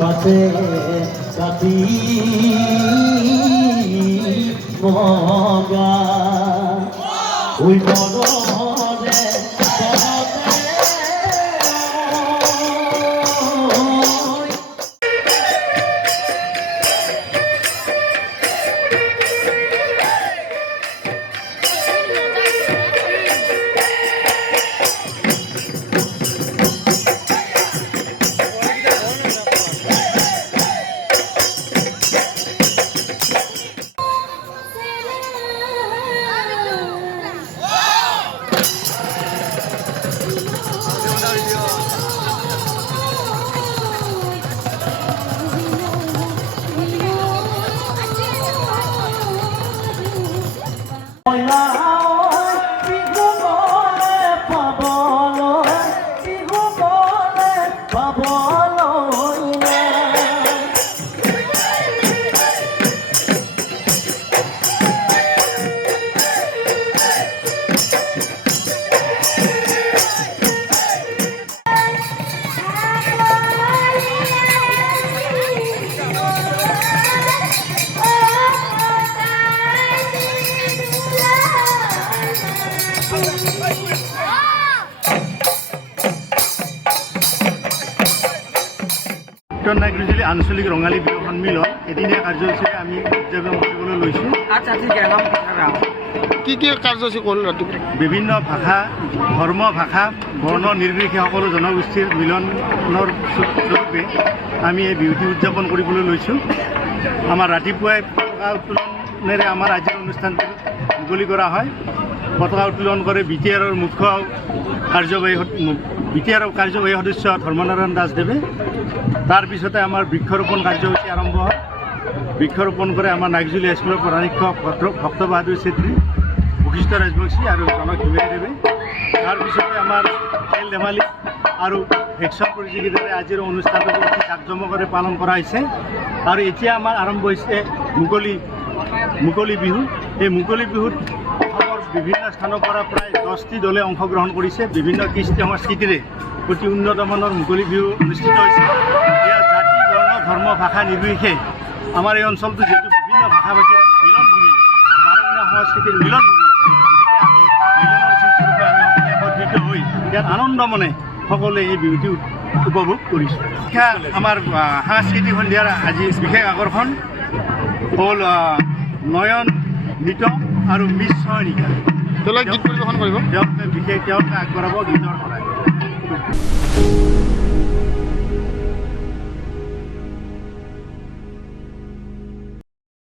পাশে কাটি মগা ওই মৰে নাগৰিজুলি আঞ্চলিক ৰঙালী বিহু সন্মিলন এদিনীয়া কাৰ্যসূচীৰে আমি উদযাপন কৰিবলৈ লৈছোঁ। কি কি কাৰ্যসূচী কৰিলোঁ? বিভিন্ন ভাষা, ধৰ্ম, ভাষা, বৰ্ণ নিৰ্বিশেষে সকলো জনগোষ্ঠীৰ মিলনৰ স্বৰূপে আমি এই বিহুটি উদযাপন কৰিবলৈ লৈছোঁ। আমাৰ ৰাতিপুৱাই পতাকা উত্তোলনেৰে আমাৰ আজিৰ অনুষ্ঠানটো মুকলি কৰা হয়। পতাকা উত্তোলন কৰে BTR-ৰ মুখ্য কাৰ্যবাহী সদস্য ধৰ্মনাৰায়ণ দাসদেৱে। তাৰপিছতে আমাৰ বৃক্ষৰোপণ কাৰ্যসূচী আৰম্ভ হয়। বৃক্ষৰোপণ কৰে আমাৰ নাগজুলি হাইস্কুলৰ প্ৰধান শিক্ষক ভক্ত বাহাদুৰ চেত্ৰী, বশিষ্ঠ ৰাজবংশী আৰু জনক হিমায়দেৱে। তাৰপিছতে আমাৰ খেল ধেমালি আৰু ভেকশ্যন প্ৰতিযোগিতাৰে আজিৰ অনুষ্ঠানটো অতি জাকজমকেৰে পালন কৰা হৈছে। আৰু এতিয়া আমাৰ আৰম্ভ হৈছে মুকলি বিহু। এই মুকলি বিহুত অসমৰ বিভিন্ন স্থানৰ পৰা প্ৰায় 10টি দলে অংশগ্ৰহণ কৰিছে। বিভিন্ন কৃষ্টি সংস্কৃতিৰে অতি উন্নতমানৰ মুকলি বিহু অনুষ্ঠিত হৈছে। ইয়াৰ জাতি, বৰ্ণ, ধৰ্ম, ভাষা নিৰ্বিশেষে আমাৰ এই অঞ্চলটো যিহেতু বিভিন্ন ভাষা ভাষীৰ মিলনভূমি, বাৰঙীয়া সংস্কৃতিৰ মিলনভূমি, গতিকে আমি মিলনৰ চিনস্বৰূপে আমি সকলোৱে একত্ৰিত হৈ ইয়াত আনন্দ মনে সকলোৱে এই বিহুটি উপভোগ কৰিছোঁ। আমাৰ সাংস্কৃতিক সন্ধিয়াৰ আজি বিশেষ আকৰ্ষণ হ'ল নয়ন, নৃত্য আৰু মিছ ছয়নিকা। গীত পৰিৱেশন কৰিব, তেওঁলোকে আগবঢ়াব গীতৰ পৰাই।